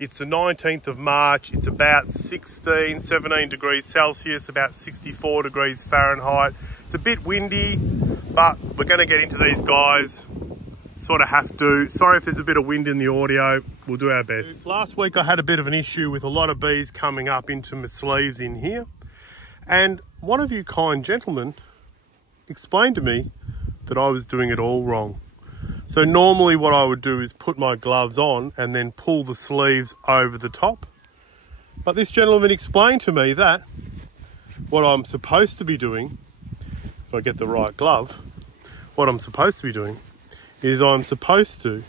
It's the 19th of March. It's about 16, 17 degrees Celsius, about 64 degrees Fahrenheit. It's a bit windy, but we're going to get into these guys. Sort of have to. Sorry if there's a bit of wind in the audio. We'll do our best. Last week I had a bit of an issue with a lot of bees coming up into my sleeves in here. And one of you kind gentlemen explained to me that I was doing it all wrong. So normally what I would do is put my gloves on and then pull the sleeves over the top. But this gentleman explained to me that what I'm supposed to be doing, if I get the right glove, what I'm supposed to be doing is I'm supposed to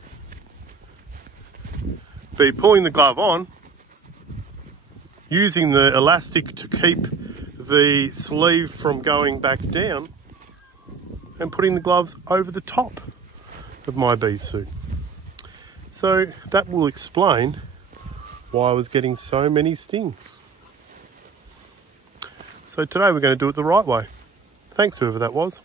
be pulling the glove on, using the elastic to keep the sleeve from going back down, and putting the gloves over the top of my bee suit. So that will explain why I was getting so many stings. So today we're going to do it the right way. Thanks, whoever that was.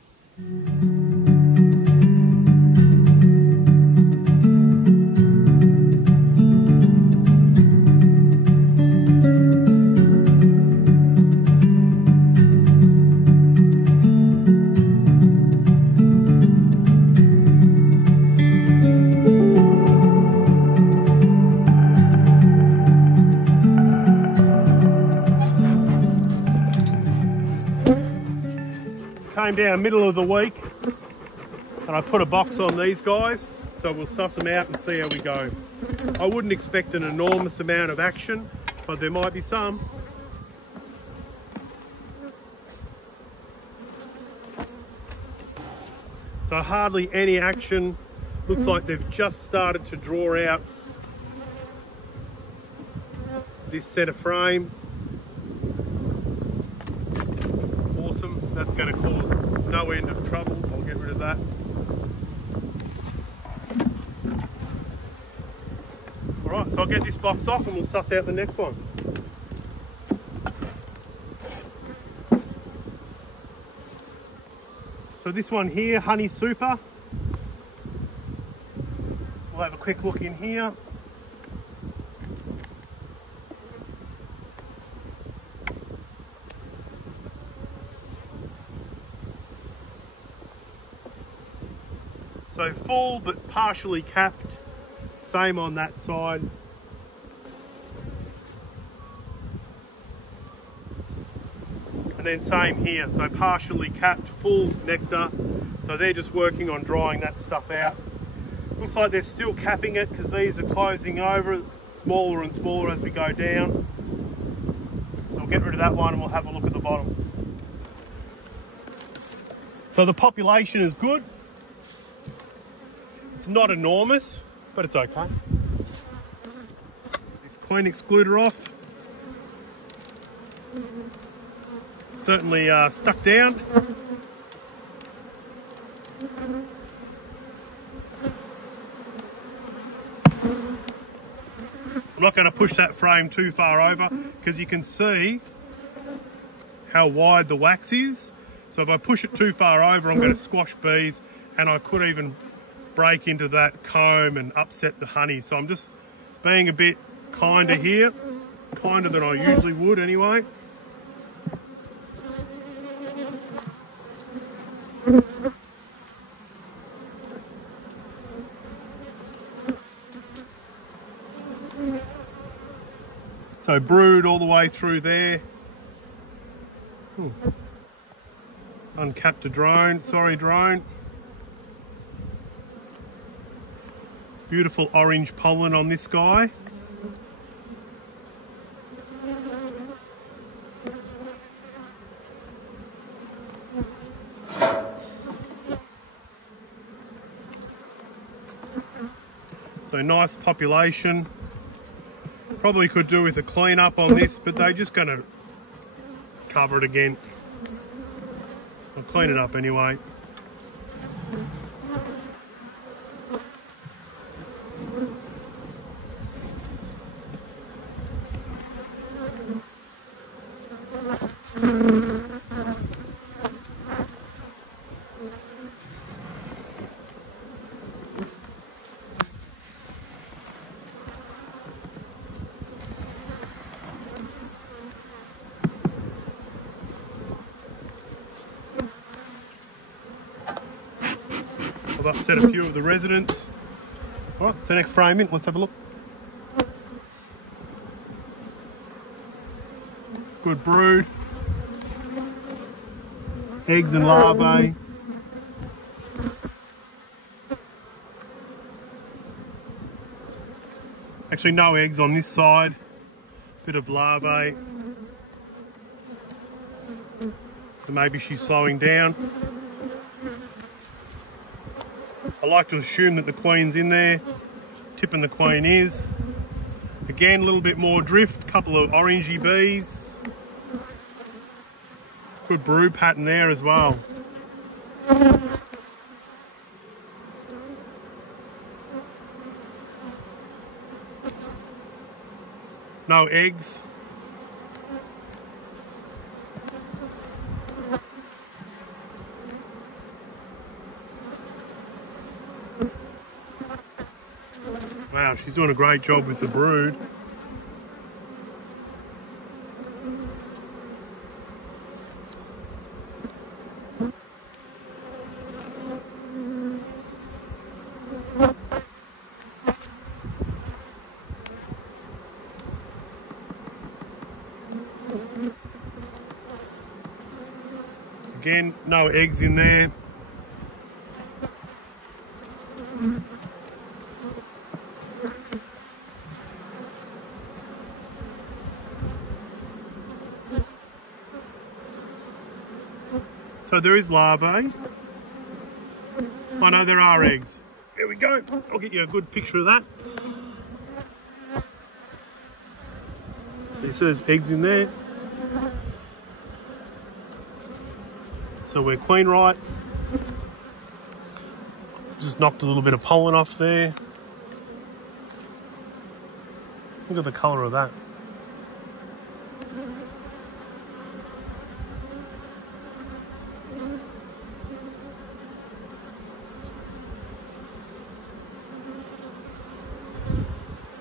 Came down middle of the week and I put a box on these guys, so we'll suss them out and see how we go. I wouldn't expect an enormous amount of action, but there might be some. So hardly any action. Looks like they've just started to draw out this set of frame. That's going to cause no end of trouble. I'll get rid of that. Alright, so I'll get this box off and we'll suss out the next one. So this one here, Honey Super. We'll have a quick look in here. So full but partially capped, same on that side. And then same here, so partially capped, full nectar. So they're just working on drying that stuff out. Looks like they're still capping it because these are closing over, smaller and smaller as we go down. So we'll get rid of that one and we'll have a look at the bottom. So the population is good. It's not enormous, but it's okay. This queen excluder off. Certainly stuck down. I'm not going to push that frame too far over because you can see how wide the wax is. So if I push it too far over, I'm going to squash bees, and I could even break into that comb and upset the honey. So I'm just being a bit kinder here, kinder than I usually would anyway. So brood all the way through there. Uncapped a drone, sorry drone. Beautiful orange pollen on this guy. So nice population. Probably could do with a clean up on this, but they're just going to cover it again. I'll clean it up anyway. I've upset a few of the residents. All right, so next frame in, let's have a look. Good brood. Eggs and larvae. Actually no eggs on this side. Bit of larvae. So maybe she's slowing down. I like to assume that the queen's in there. Tipping the queen is. Again, a little bit more drift, couple of orangey bees. Good brood pattern there as well. No eggs. Wow, she's doing a great job with the brood. Again, no eggs in there. So there is larvae. I know there are eggs. There we go. I'll get you a good picture of that. So there's eggs in there. So we're queen right. Just knocked a little bit of pollen off there. Look at the colour of that.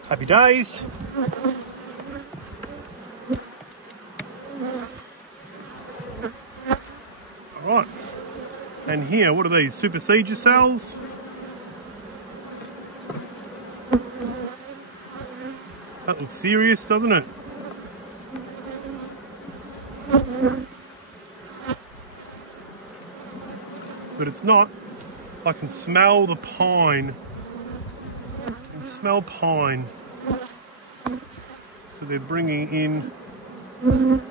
Happy days. All right. And here, what are these? Supersedure cells? That looks serious, doesn't it? But it's not. I can smell the pine. I can smell pine. So they're bringing in,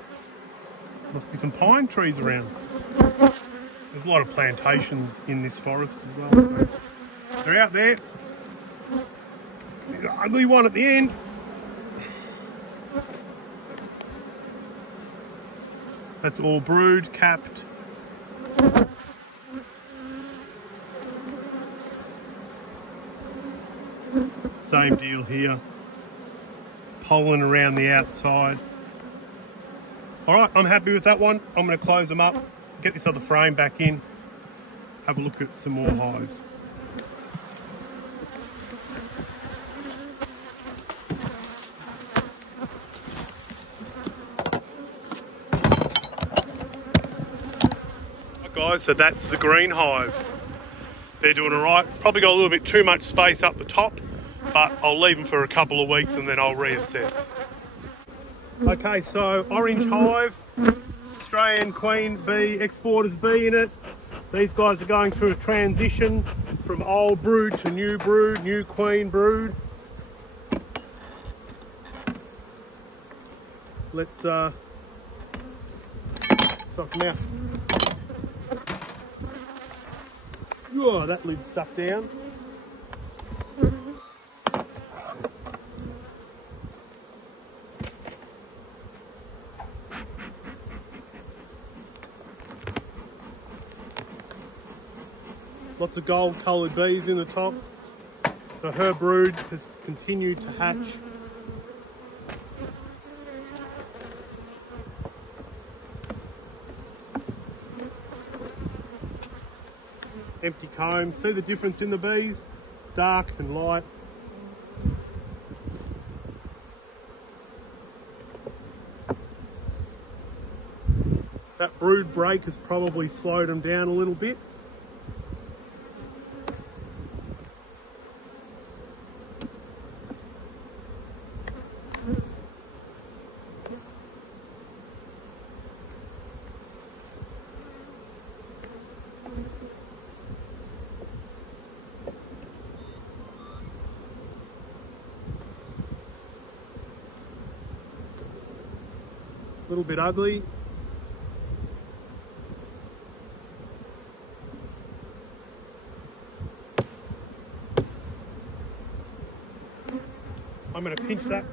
must be some pine trees around. There's a lot of plantations in this forest as well. So they're out there. There's an ugly one at the end. That's all brood, capped. Same deal here. Pollen around the outside. All right, I'm happy with that one. I'm going to close them up, get this other frame back in, have a look at some more hives. Right, guys, so that's the green hive. They're doing all right. Probably got a little bit too much space up the top, but I'll leave them for a couple of weeks and then I'll reassess. Okay, so orange hive, Australian queen bee, exporters bee in it. These guys are going through a transition from old brood to new brood, new queen brood. Let's stuff them out. Oh, that lid's stuck down. Lots of gold coloured bees in the top. So her brood has continued to hatch. Empty comb. See the difference in the bees? Dark and light. That brood break has probably slowed them down a little bit. little bit ugly. I'm going to pinch that.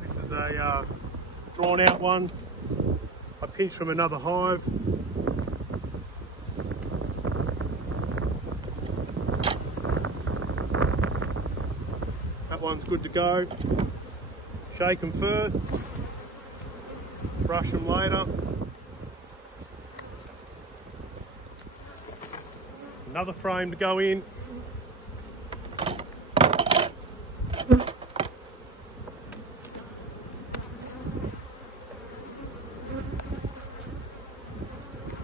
This is a drawn out one. I pinched from another hive. That one's good to go. Shake them first. Brush them later. Another frame to go in.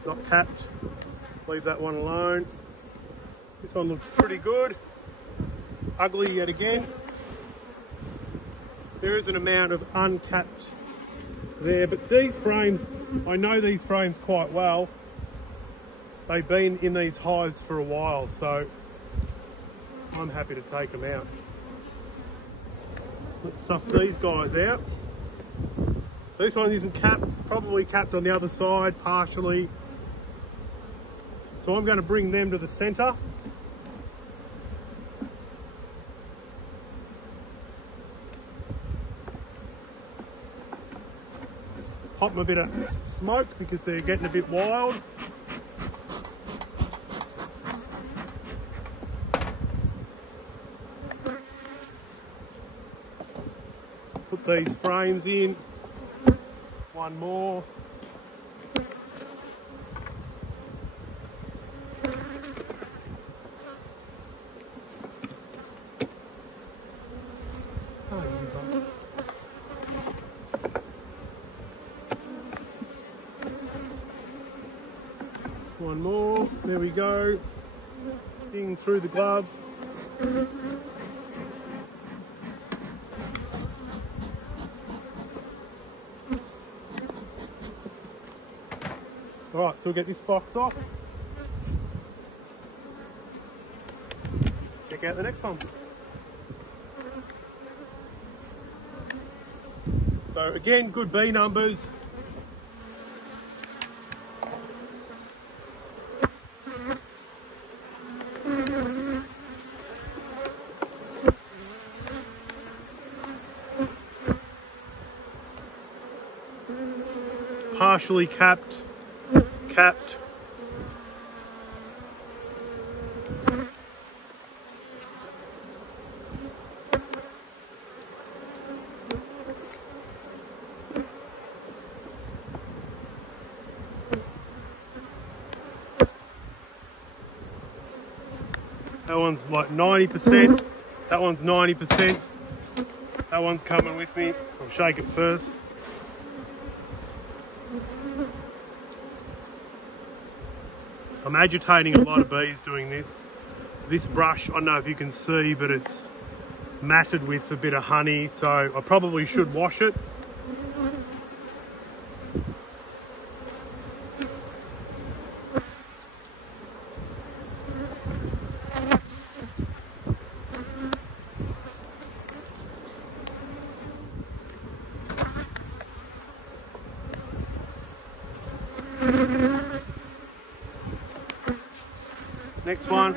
Not capped. Leave that one alone. This one looks pretty good. Ugly yet again. There is an amount of uncapped there, but these frames, I know these frames quite well. They've been in these hives for a while, so I'm happy to take them out. Let's suss these guys out. So this one isn't capped, it's probably capped on the other side partially. So I'm going to bring them to the centre. Pop them a bit of smoke because they're getting a bit wild. Put these frames in. One more. One more, there we go. In through the glove. Alright, so we'll get this box off. Check out the next one. So again, good bee numbers. Partially capped. That one's like 90%. That one's 90%. That one's coming with me. I'll shake it first. I'm agitating a lot of bees doing this. This brush, I don't know if you can see, but it's matted with a bit of honey, so I probably should wash it. Next one.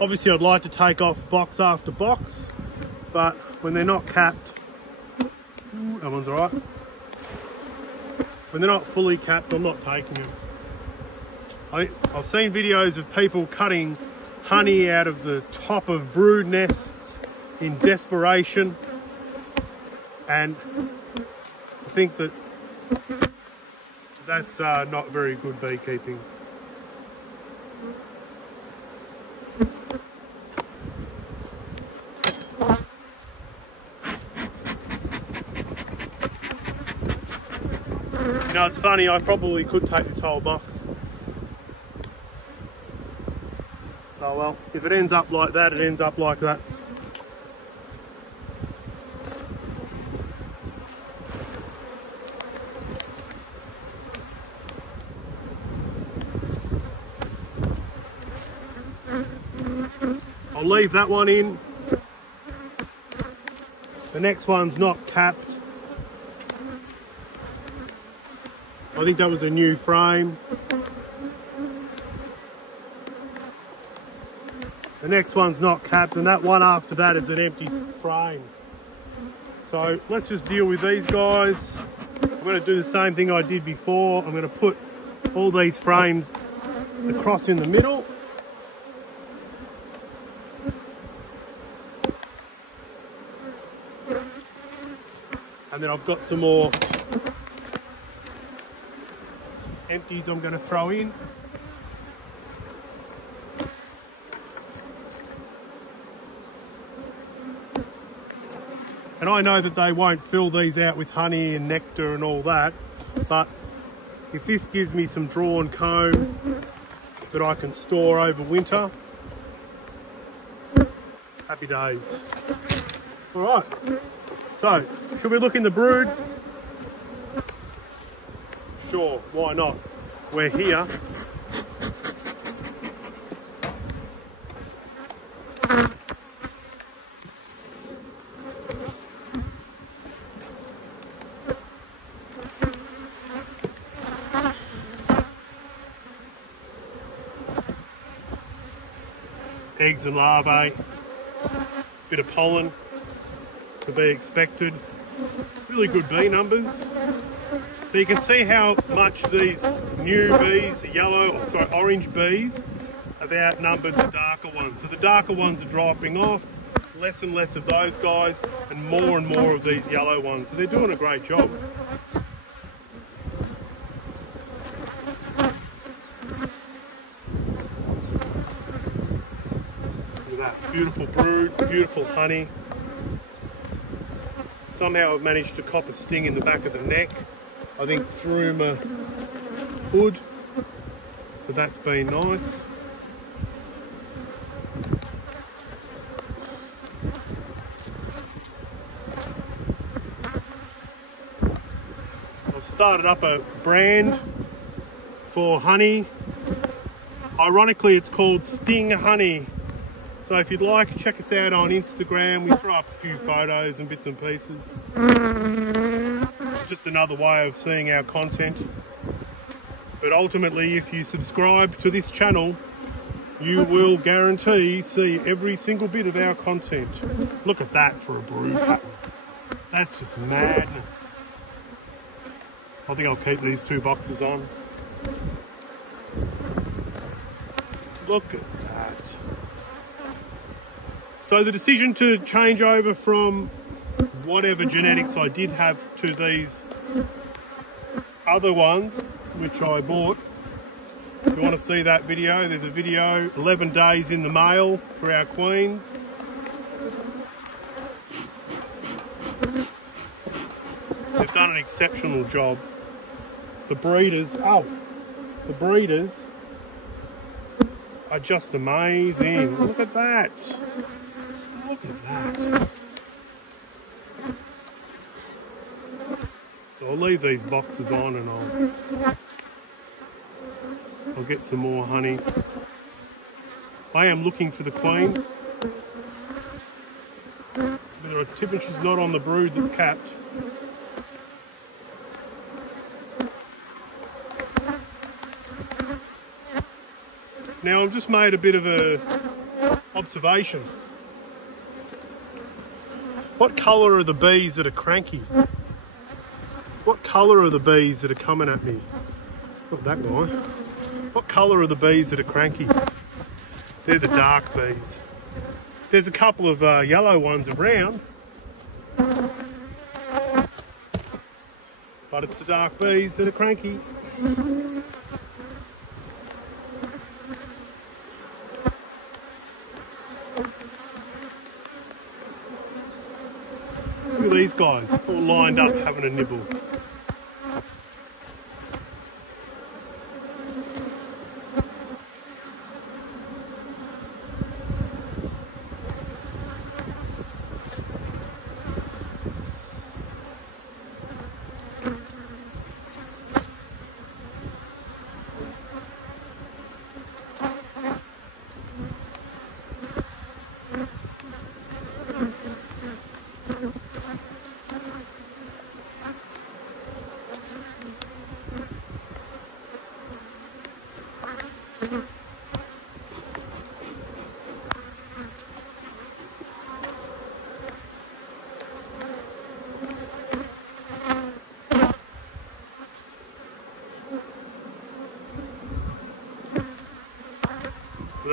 Obviously I'd like to take off box after box, but when they're not capped, that one's alright. When they're not fully capped, I'm not taking them. I've seen videos of people cutting honey out of the top of brood nests in desperation, and I think that that's not very good beekeeping. You know, it's funny, I probably could take this whole box. Oh well, if it ends up like that, it ends up like that. I'll leave that one in. The next one's not capped. I think that was a new frame. The next one's not capped, and that one after that is an empty frame. So let's just deal with these guys. I'm going to do the same thing I did before. I'm going to put all these frames across in the middle. And then I've got some more empties I'm going to throw in. And I know that they won't fill these out with honey and nectar and all that, but if this gives me some drawn comb that I can store over winter, happy days. All right, so should we look in the brood? Sure, why not? We're here. Eggs and larvae, bit of pollen to be expected. Really good bee numbers. So you can see how much these new bees, the orange bees, have outnumbered the darker ones. So the darker ones are dropping off, less and less of those guys, and more of these yellow ones. So they're doing a great job. Beautiful brood, beautiful honey. Somehow I've managed to cop a sting in the back of the neck, I think through my hood, so that's been nice. I've started up a brand for honey. Ironically, it's called Sting Honey. So if you'd like, check us out on Instagram. We throw up a few photos and bits and pieces. It's just another way of seeing our content. But ultimately, if you subscribe to this channel, you will guarantee see every single bit of our content. Look at that for a brood pattern. That's just madness. I think I'll keep these 2 boxes on. Look at that. So the decision to change over from whatever genetics I did have to these other ones, which I bought. If you want to see that video, there's a video, 11 days in the mail for our queens. They've done an exceptional job. The breeders are just amazing. Look at that. Look at that. So I'll leave these boxes on and I'll get some more honey. I am looking for the queen. But I tip she's not on the brood that's capped. Now I've just made a bit of a observation. What colour are the bees that are cranky? What colour are the bees that are coming at me? Not that guy. What colour are the bees that are cranky? They're the dark bees. There's a couple of yellow ones around, but it's the dark bees that are cranky. Look at these guys, all lined up having a nibble.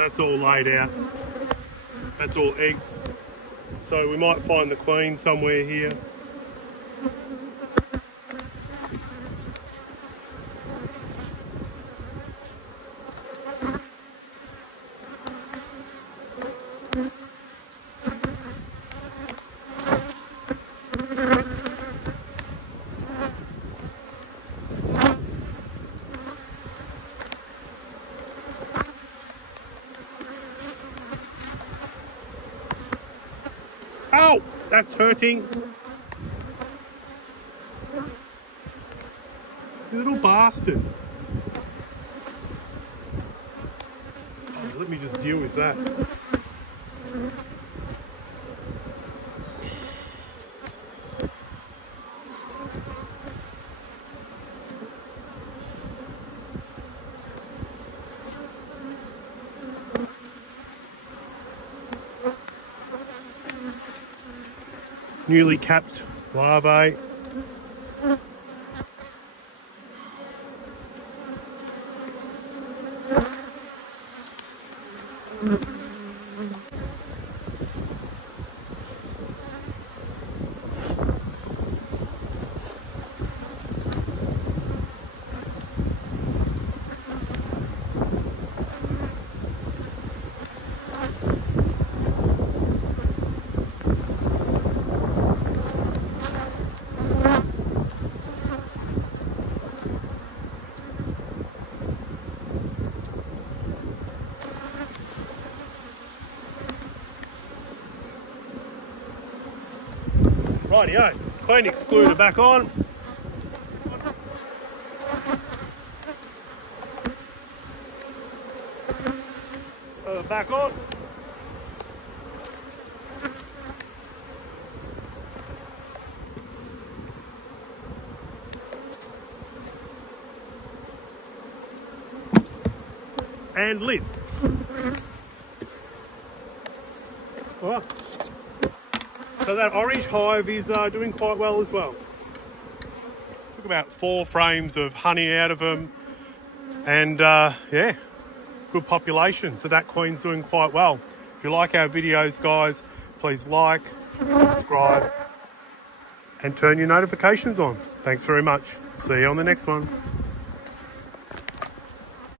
that's all laid out. That's all eggs. So we might find the queen somewhere here. Ow! That's hurting. You little bastard. Oh, let me just deal with that. Newly capped larvae. Rightio, queen excluder back on. Back on. And lid. Well, so that orange hive is doing quite well as well. Took about 4 frames of honey out of them, and yeah, good population. So that queen's doing quite well. If you like our videos, guys, please like, subscribe, and turn your notifications on. Thanks very much. See you on the next one.